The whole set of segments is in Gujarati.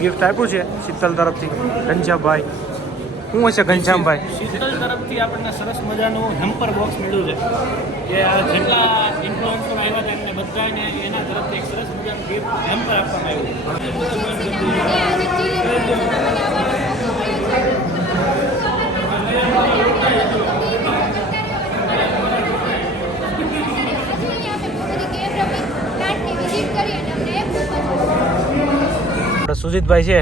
गिफ्ट આપ્યું છે શીતલ તરફથી ઘનશ્યામભાઈ. શું હશે ઘનશ્યામભાઈ? શીતલ તરફથી આપણને સરસ મજાનું હેમ્પર બોક્સ મળ્યું છે. કે આ જેટલા ઇન્ફ્લુએન્સર આવ્યા હતા એમને બધાને એના તરફથી એક સરસ મજાનું ગિફ્ટ હેમ્પર આપવામાં આવ્યું. સુજીતભાઈ છે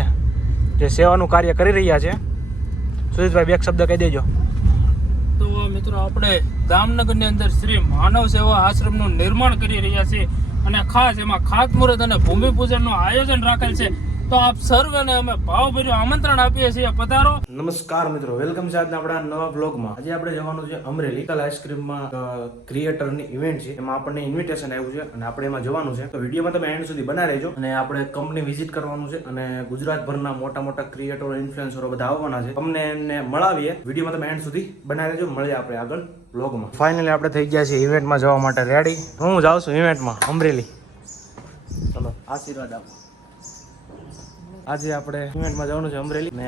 જે સેવાનું કાર્ય કરી રહ્યા છે. સુજીતભાઈ બે શબ્દ કહી દેજો. તો મિત્રો આપણે જામનગરની અંદર શ્રી માનવ સેવા આશ્રમનું નિર્માણ કરી રહ્યા છીએ અને ખાસ એમાં ખાતમુહૂર્ત અને ભૂમિપૂજનનું આયોજન રાખેલ છે. તો આપ સર્વેને અમે ભાવભર્યું આમંત્રણ આપીએ છીએ, પધારો. નમસ્કાર મિત્રો, વેલકમ છે આજના આપણા નવા બ્લોગમાં. આજે આપણે જવાનું છે અમરેલી. આઈસ્ક્રીમમાં ક્રિએટરની ઇવેન્ટ છે, એમાં આપણને ઇન્વિટેશન આવ્યું છે અને આપણે એમાં જવાનું છે. તો વિડીયોમાં તમે એન્ડ સુધી બનાવી રહેજો. અને આપણે કંપની વિઝિટ કરવાનું છે અને ગુજરાતભરના મોટા મોટા ક્રિએટરો, ઇન્ફ્લુએન્સરો બધા આવવાના છે. તમને એમને મળાવીએ. વિડીયોમાં તમે એન્ડ સુધી બનાવી રહેજો. મળીએ આપણે આગળ બ્લોગમાં. ફાઇનલી આપણે થઈ ગયા છીએ ઇવેન્ટમાં જવા માટે રેડી. હું જાઉં છું ઇવેન્ટમાં અમરેલી. ચલો આશીર્વાદ આપો. આજે આપણે ઇવેન્ટમાં જવાનું છે અમરેલી ને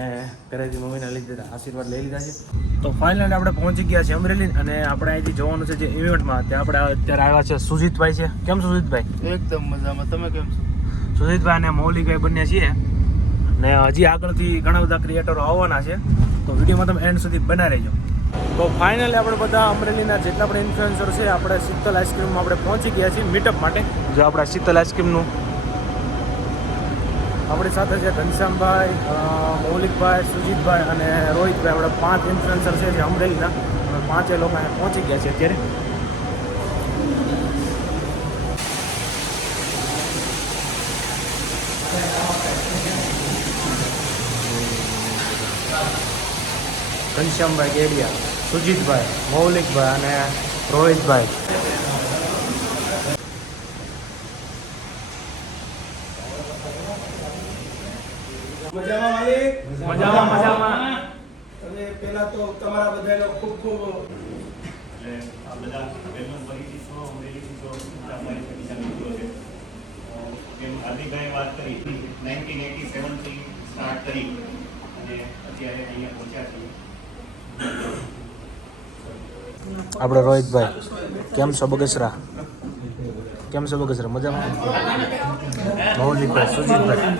ઘરેથી મમ્મીને લઈ દીધા આશીર્વાદ લઈ લીધા છે. તો ફાઇનલી આપણે પહોંચી ગયા છે અમરેલી અને આપણે અહીંથી જવાનું છે જે ઇવેન્ટમાં. ત્યાં આપણે અત્યારે આવ્યા છે સુજીતભાઈ છે. કેમ સુજીતભાઈ? એકદમ મજામાં. તમે કેમ છો? સુજીતભાઈ અને મૌલિકભાઈ બંને છીએ ને હજી આગળથી ઘણા બધા ક્રિએટરો આવવાના છે. તો વિડીયોમાં તમે એન્ડ સુધી બનાવી રહેજો. તો ફાઇનલી આપણે બધા અમરેલીના જેટલા પણ ઇન્ફ્લુએન્સર છે આપણે શીતલ આઈસ્ક્રીમમાં આપણે પહોંચી ગયા છીએ મીટઅપ માટે. જો આપણા શીતલ આઈસ્ક્રીમનું આપણી સાથે છે ઘનશ્યામભાઈ, મૌલિકભાઈ, સુજીતભાઈ અને રોહિતભાઈ. આપણે 5 ઇન્ફ્લુએન્સર છે જે અમરેલીના. અમે 5 લોકો અહીંયા પહોંચી ગયા છે અત્યારે. ઘનશ્યામભાઈ કેડિયા, સુજીતભાઈ, મૌલિકભાઈ અને રોહિતભાઈ. મજામાં માલિક? મજામાં. અને પહેલા તો તમારા બધાનો ખૂબ ખૂબ આ બધા બહેનો ફરીથી છો અમરેલીથી છો અમારી બીજા મિત્રો છે. જેમ હાર્દિકભાઈ વાત કરી 1987 થી સ્ટાર્ટ કરી અને અત્યારે અહીંયા પહોંચ્યા છીએ. આપણે રોહિતભાઈ કેમ છો? બગસરા કેમ છો? બગસરા મજામાં. મૌલિકભાઈ, સુજીતભાઈ.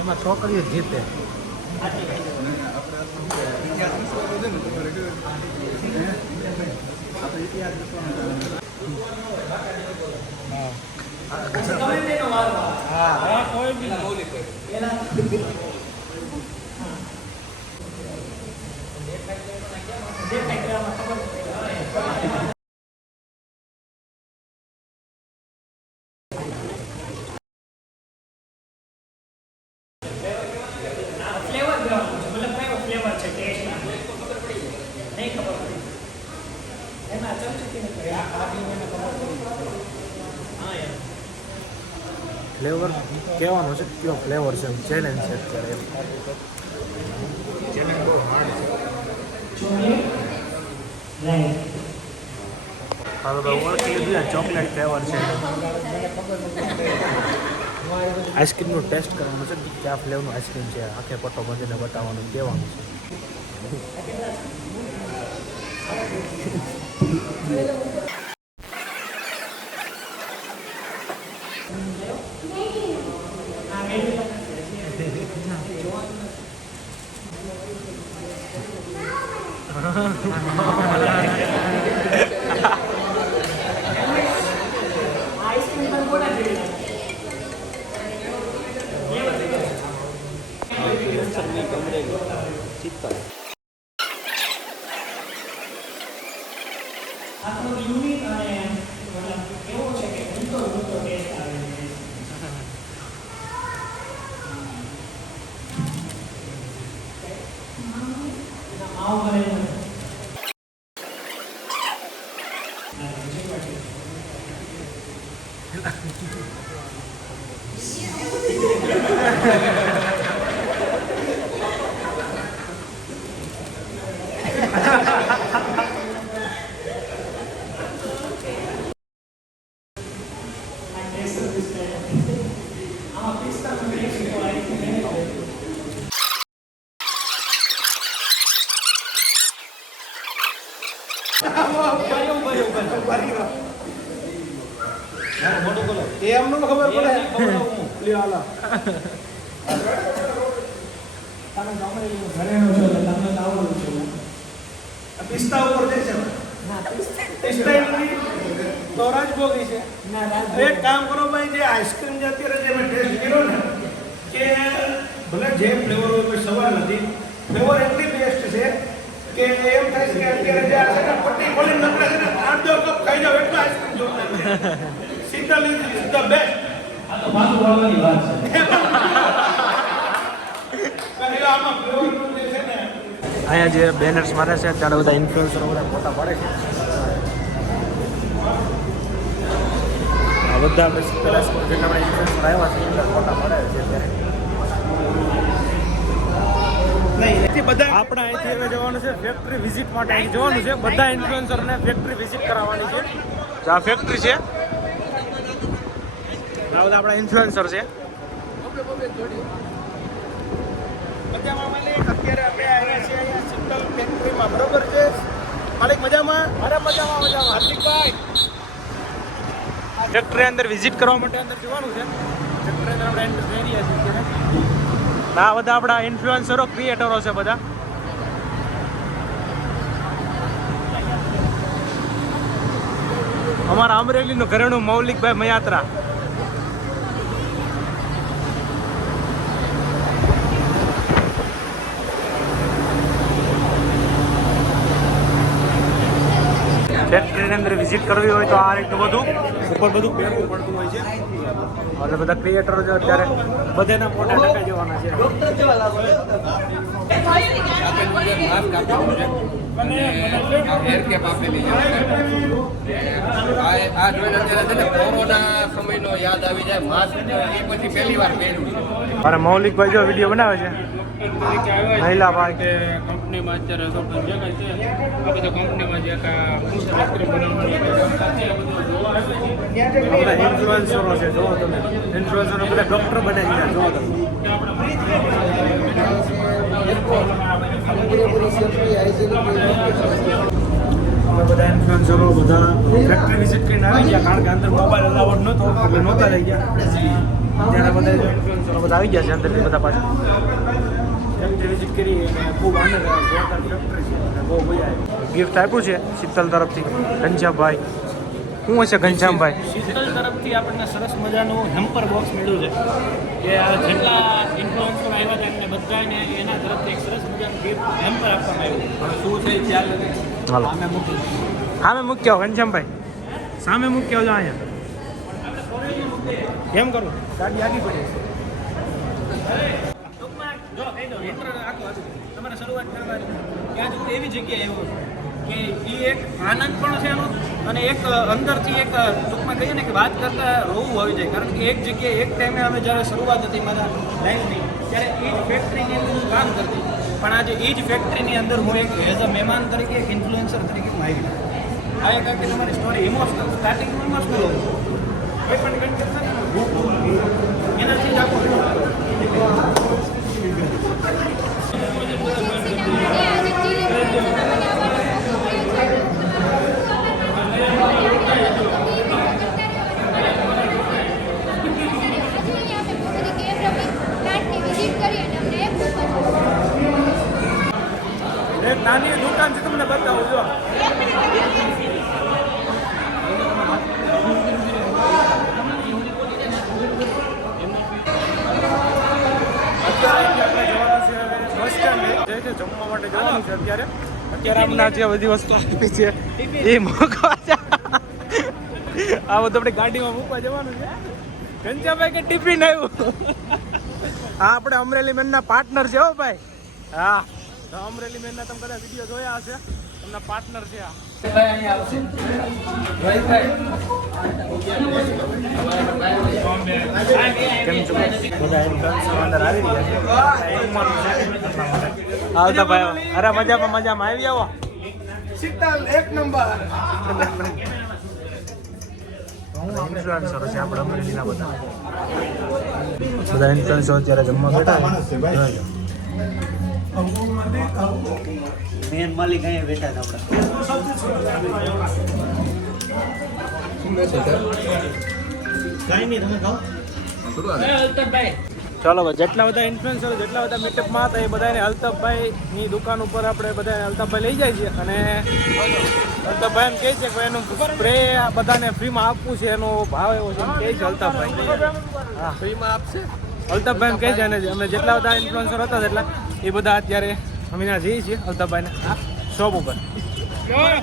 એમાં છોકરીઓ જીતે. ફ્લેવર કહેવાનો છે કયો ફ્લેવર છે ચેલેન્જ છે અત્યારે. ચેલેન્જ બહુ હાર્ડ છે. હવે ઓળખી લીધું ચોકલેટ ફ્લેવર છે. આઈસ્ક્રીમનું ટેસ્ટ કરવાનું છે કે કયા ફ્લેવરનું આઈસ્ક્રીમ છે. આખે પટ્ટો બાંધીને બતાવવાનું કહેવાનું છે. એ અમને ખબર પડે લ્યો હાલો. આ પિસ્તા ઉપર જાય છે પિસ્તા એની તો રાજભોગી છે. એક કામ કરો ભાઈ, જે આઈસ્ક્રીમ જે અત્યારે જે મેં ટેસ્ટ કર્યો ને કે ભલે જે ફ્લેવર હોય કોઈ સવાલ નથી, ફ્લેવર એટલી બેસ્ટ છે કે એમ થાય છે કે અત્યારે જે આ છે ને પટ્ટી ખોલીને નકળે છે ને 8-10 કપ ખાઈ જાવ એટલો આઈસ્ક્રીમ જોરદાર છે. Sheetal is the best. આ તો પાછું વાળવાની વાત છે. આમાં ફ્લેવર જે છે ને અહીંયા જે બેનર્સ મારે છે ત્યારે બધા ઇન્ફ્લુએન્સરો બધા ફોટા પાડે છે. આ બધા પેલા જેટલા બધા ઇન્ફ્લુએન્સર આવ્યા છે બધા ફોટા પાડે છે અત્યારે. આપણે અહીંથી હવે જવાનું છે ફેક્ટરી વિઝિટ માટે. અહીં જવાનું છે બધા ઇન્ફ્લુએન્સરને ફેક્ટરી વિઝિટ કરાવવાની છે. આ ફેક્ટરી છે, આ બધા આપણા ઇન્ફ્લુએન્સર છે. મજામાં માલિક, અત્યારે આપણે આવ્યા છીએ અહીંયા શીતલ ફેક્ટરીમાં, બરોબર છે માલિક? મજામાં? અરે મજામાં મજામાં. હાર્દિકભાઈ, ફેક્ટરી અંદર વિઝિટ કરવા માટે અંદર જવાનું છે. ફેક્ટરી અંદર આપણે એન્ટર થઈ રહ્યા છીએ અત્યારે. આ બધા આપણા ઇન્ફ્લુએન્સરો ક્રિએટરો છે બધા. અમારા અમરેલીનું ઘરેણું મૌલિકભાઈ મયાત્રા. ફેક્ટરીની અંદર વિઝિટ કરવી હોય તો આ રીતનું બધું ઉપર બધું પહેરવું પડતું હોય છે. અને બધા ક્રિએટરો છે અત્યારે બધાના ફોટા ટકાઈ જવાના છે. આ જોઈને અત્યારે છે ને કોરોના સમયનો યાદ આવી જાય. માસ્ક એ પછી પહેલી વાર પહેર્યું છે. અને મૌલિકભાઈ જો વિડીયો બનાવે છે. મહિલા ભાઈ કે કંપનીમાં અત્યારે સૌથી જે કાંઈ છે આ બધા કંપનીમાં જે બધા ઇન્ફ્લુએન્સરો છે. જોવો તમે, ઇન્ફ્લુએન્સરો બધા ડોક્ટર બની ગયા. જોવો તમે. અમે બધા ઇન્ફ્લુએન્સરો બધા ફેક્ટરી વિઝિટ કરીને આવી ગયા, કારણ કે અંદર મોબાઈલ અલાઉડ નહોતો એટલે નહોતા લઈ ગયા. ત્યારે બધા ઇન્ફ્લુએન્સરો બધા આવી ગયા છે અંદરથી બધા પાછા. ફેક્ટરી વિઝિટ કરી અને ખૂબ આનંદ આવ્યો. જોરદાર ફેક્ટરી છે અને બહુ મજા આવી. ગિફ્ટ આપ્યું છે શીતલ તરફથી ઘનશ્યામભાઈ. શું હશે ઘનશ્યામભાઈ? શીતલ તરફથી આપણને સરસ મજાનું હેમ્પર બોક્સ મળ્યું છે કે આ જેટલા ઇન્ફ્લુએન્સર આવ્યા હતા એમને બધાને એના તરફથી એક સરસ મજાનું ગિફ્ટ હેમ્પર આપવામાં આવ્યું. હવે શું છે એ ખ્યાલ નથી. હાલો અમે મૂકી સામે મૂકી આવો ઘનશ્યામભાઈ, સામે મૂકી આવજો. અહીંયા કેમ કરું? ગાડી આગી પડી. ટૂંકમાં જો કહી દો ઇન્ટર આખું હતું તમારે શરૂઆત કરવાની ત્યાં સુધી એવી જગ્યાએ આવ્યો કે એ એક આનંદ પણ છે એનો અને એક અંદરથી એક ટૂંકમાં કહીએ ને કે વાત કરતાં રોવું આવી જાય. કારણ કે એક જગ્યાએ એક ટાઈમે અમે જ્યારે શરૂઆત હતી મારા લાઈફની ત્યારે એ જ ફેક્ટરીની અંદર હું કામ કરતી, પણ આજે એ જ ફેક્ટરીની અંદર હું એક એઝ અ મહેમાન તરીકે એક ઇન્ફ્લુએન્સર તરીકે હું આવી ગયો. આ એક આખી તમારી સ્ટોરી ઇમોશનલ સ્ટાર્ટિંગમાં ઇમોશનલ હતું કોઈ પણ કંઈ કરતા ને એનાથી જ આખું એક નાની દુકાન છે, તમને બતાવું. જો જમવા માટે જવાનું છે. અત્યારે હમણાં જે બધી વસ્તુ આપી છે એ મૂકવા છે. આ બધું આપણે ગાડીમાં મૂકવા જવાનું છે. ઘનશ્યામભાઈ કે ટિફિન આવ્યું. હા, આપણે અમરેલી મેનના પાર્ટનર છે. હો ભાઈ, હા, અમરેલી મેનના તમે કદાચ વિડીયો જોયા હશે. એમના પાર્ટનર છે આ. કેમ છો બધા ઇન્ફ્લુએન્સર અંદર આવી રહ્યા છે જમવાનું છે એટલા માટે આવતા ભાઈ અરે મજામાં આવી આવો શીતલ એક નંબર ઇન્ફ્લુએન્સર છે આપણે અમરેલીના બધા ઇન્ફ્લુએન્સર અત્યારે જમવા બેઠા છે મેન માલિક અહીંયા બેઠા હતા ચાલો ભાઈ જેટલા બધા ઇન્ફ્લુએન્સર જેટલા બધા મીટઅપમાં હતા એ બધાને અલ્તાફભાઈની દુકાન ઉપર આપણે બધાને અલ્તાફભાઈ લઈ જાય છે અને અલ્તાફભાઈ એમ કહે છે કે એનું સ્પ્રે બધાને ફ્રીમાં આપવું છે એનો ભાવ એવો છે એમ કહે છે અલ્તાફભાઈ હા ફ્રીમાં આપશે અલ્તાફભાઈ એમ કહે છે અને અમે જેટલા બધા ઇન્ફ્લુએન્સર હતા એટલા એ બધા અત્યારે અમે ત્યાં જઈએ છીએ અલ્તાફભાઈને શોપ ઉપર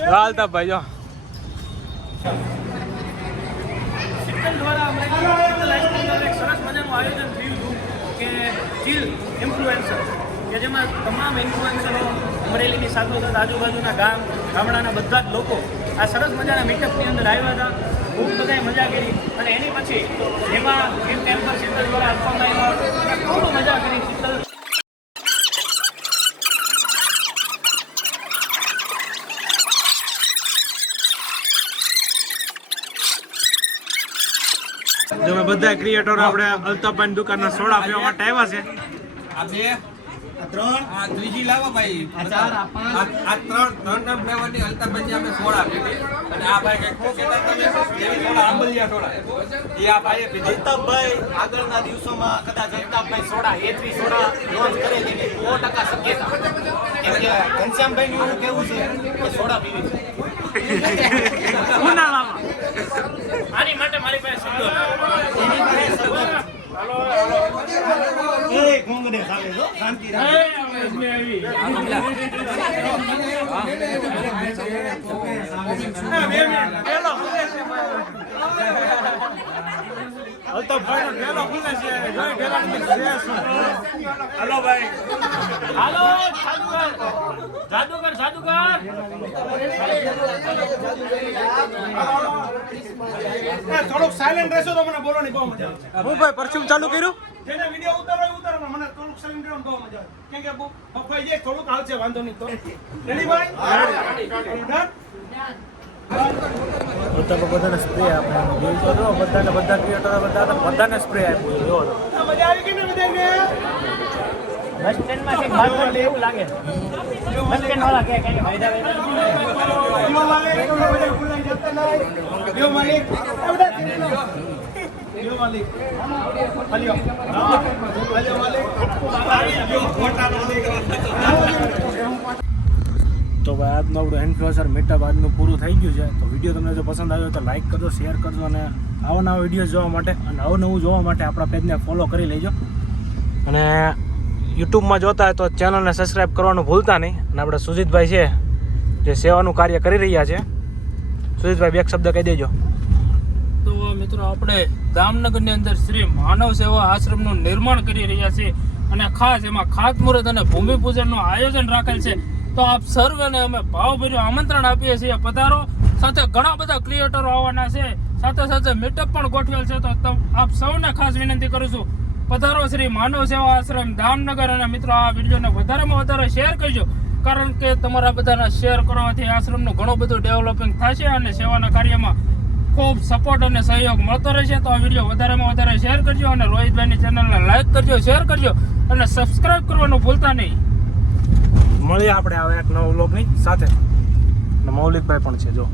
હા અલ્તાફભાઈ જો શીતલ દ્વારા અમરેલી લાઈફ એક સરસ મજાનું આયોજન થયું હતું કે ચીલ ઇન્ફ્લુએન્સર કે જેમાં તમામ ઇન્ફ્લુએન્સરો અમરેલીની સાથોસાથ આજુબાજુના ગામડાના બધા જ લોકો આ સરસ મજાના મીટઅપની અંદર આવ્યા હતા ખૂબ બધાએ મજા કરી અને એની પછી એમાં ગિફ્ટ હેમ્પર શીતલ દ્વારા આપવામાં આવ્યા ખૂબ મજા કરી શીતલ જો મેં બધા ક્રિએટરો આપણે અલ્તાફભાઈની દુકાનના સોડા પીવા માટે આવ્યા છે આ બે આ ત્રણ આ ત્રીજી લાવો ભાઈ આ ચાર આ પાંચ આ ત્રણ ફ્લેવરની અલ્તાફભાઈ અમે સોડા પીધી અને આ ભાઈ કઈક કેતા તમે જેવી સોડા આંબલિયા સોડા એ આ ભાઈએ પીધી અલ્તાફભાઈ આગળના દિવસોમાં કદાચ અલ્તાફભાઈ સોડા A3 સોડા લોન્ચ કરે તેની 100% શક્યતા કેમ કે ઘનશ્યામભાઈનું એવું કેવું છે કે સોડા પીવી છે ઉનાળામાં આની માટે મારી પાસે શબ્દો એ ઘૂંઘને ખાવે છો શાંતિ અલ્તાફભાઈનો ઢેલો ખુલે છે જોઈ ઢેલાની શ્રેષ્ઠ હાલો ભાઈ હાલો જાદુગર થોડુંક સાયલેન્ટ રહેશો તો મને બોલવાની બહુ મજા આવશે હું ભાઈ પરફ્યુમ ચાલુ કર્યું જેને વિડીયો ઉતારો મને થોડુંક સાયલેન્ટ રહેવાનું બહુ મજા આવે કેમ કે બફાઈ જાય થોડુંક આવશે વાંધો નહીં તો રેડી ભાઈ બધાને સ્પ્રે આપે બધા ક્રિએટરો બધાને સ્પ્રે આપ્યું જો મજા આવી ગઈ ને બધાને બસ સ્ટેન્ડમાં કંઈક બાજુ એવું લાગે બસ સ્ટેન્ડ વાળા કે કઈ ફાયદા યો માલિક તમે બધા ભૂલાઈ જતા નહીં યો માલિક યો માલિક હલિયો માલિક તો ભાઈ આજનું આપણું ઇન્ફ્લુએન્સર મીટઅપ આજનું પૂરું થઈ ગયું છે તો વિડીયો તમને જો પસંદ આવ્યો તો લાઈક કરજો શેર કરજો અને આવા નવા વિડીયો જોવા માટે અને અવનવું જોવા માટે આપણા પેજને ફોલો કરી લેજો અને યુટ્યુબમાં જોતા હોય તો ચેનલને સબસ્ક્રાઈબ કરવાનું ભૂલતા નહીં અને આપણે સુજીતભાઈ છે જે સેવાનું કાર્ય કરી રહ્યા છે સુજીતભાઈ બે એક શબ્દ કહી દેજો તો મિત્રો આપણે દામનગરની અંદર શ્રી માનવ સેવા આશ્રમનું નિર્માણ કરી રહ્યા છીએ અને ખાસ એમાં ખાતમુહૂર્ત અને ભૂમિપૂજનનું આયોજન રાખેલ છે તો આપ સર્વેને અમે ભાવભર્યું આમંત્રણ આપીએ છીએ પધારો સાથે ઘણા બધા ક્રિએટરો આવવાના છે સાથે સાથે મીટઅપ પણ ગોઠવેલ છે તો આપ સૌને ખાસ વિનંતી કરું છું પધારો શ્રી માનવ સેવા આશ્રમ દામનગર અને મિત્રો આ વિડીયોને વધારેમાં વધારે શેર કરજો કારણ કે તમારા બધાના શેર કરવાથી આશ્રમનું ઘણું બધું ડેવલપિંગ થશે અને સેવાના કાર્યમાં ખૂબ સપોર્ટ અને સહયોગ મળતો રહેશે તો આ વિડીયો વધારેમાં વધારે શેર કરજો અને રોહિતભાઈની ચેનલને લાઈક કરજો શેર કરજો અને સબસ્ક્રાઇબ કરવાનું ભૂલતા નહીં મળીએ આપણે આવે એક નવો વ્લોગની સાથે અને મૌલિકભાઈ પણ છે જો